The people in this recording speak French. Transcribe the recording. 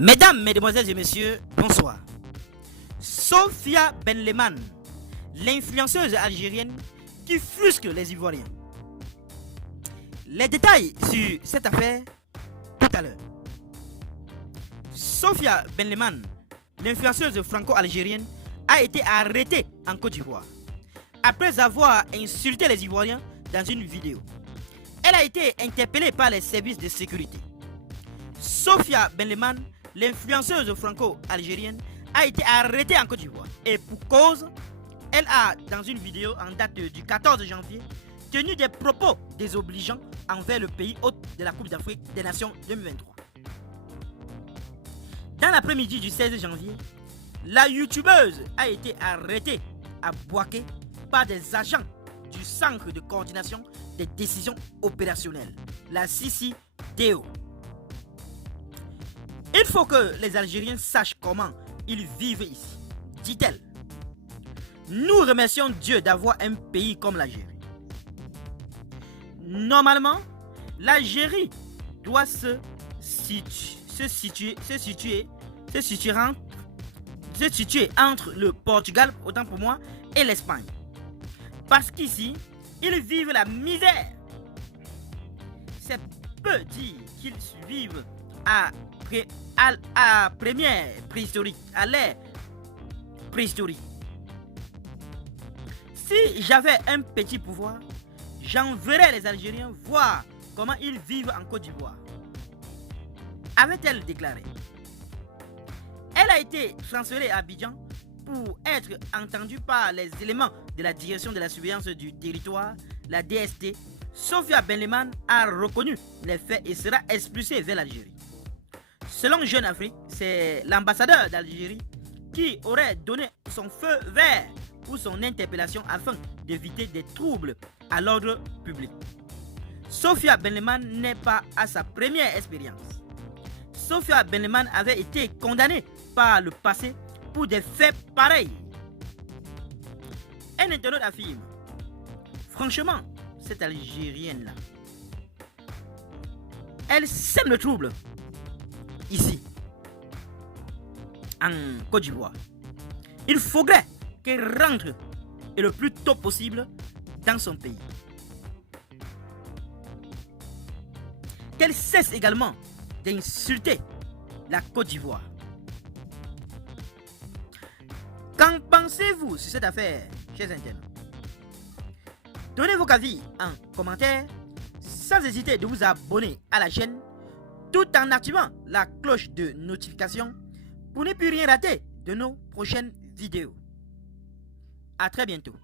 Mesdames, Mesdemoiselles et Messieurs, bonsoir. Sophia Benleman, l'influenceuse algérienne qui frusque les Ivoiriens. Les détails sur cette affaire tout à l'heure. Sophia Benleman, l'influenceuse franco-algérienne, a été arrêtée en Côte d'Ivoire après avoir insulté les Ivoiriens dans une vidéo. Elle a été interpellée par les services de sécurité. Sophia Benleman, l'influenceuse franco-algérienne, a été arrêtée en Côte d'Ivoire. Et pour cause, elle a, dans une vidéo en date du 14 janvier, tenu des propos désobligeants envers le pays hôte de la Coupe d'Afrique des Nations 2023. Dans l'après-midi du 16 janvier, la youtubeuse a été arrêtée à Bouaké par des agents du Centre de coordination des décisions opérationnelles, la CCDO. Il faut que les Algériens sachent comment ils vivent ici, dit-elle. Nous remercions Dieu d'avoir un pays comme l'Algérie. Normalement, l'Algérie doit se situer entre le Portugal, autant pour moi, et l'Espagne. Parce qu'ici, ils vivent la misère. C'est peu dire qu'ils vivent à première préhistorique, à l'ère préhistorique. Si j'avais un petit pouvoir, j'enverrais les Algériens voir comment ils vivent en Côte d'Ivoire, avait-elle déclaré. Elle a été transférée à Abidjan pour être entendue par les éléments de la direction de la surveillance du territoire, la DST. Sophia Benleman a reconnu les faits et sera expulsée vers l'Algérie. Selon Jeune Afrique, c'est l'ambassadeur d'Algérie qui aurait donné son feu vert pour son interpellation afin d'éviter des troubles à l'ordre public. Sophia Benleman n'est pas à sa première expérience. Sophia Benleman avait été condamnée par le passé pour des faits pareils. Un internaute affirme: franchement, cette Algérienne-là, elle sème le trouble ici, en Côte d'Ivoire. Il faudrait qu'elle rentre et le plus tôt possible dans son pays. Qu'elle cesse également d'insulter la Côte d'Ivoire. Qu'en pensez-vous sur cette affaire, chers internautes? Donnez vos avis en commentaire, sans hésiter de vous abonner à la chaîne, tout en activant la cloche de notification pour ne plus rien rater de nos prochaines vidéos. À très bientôt.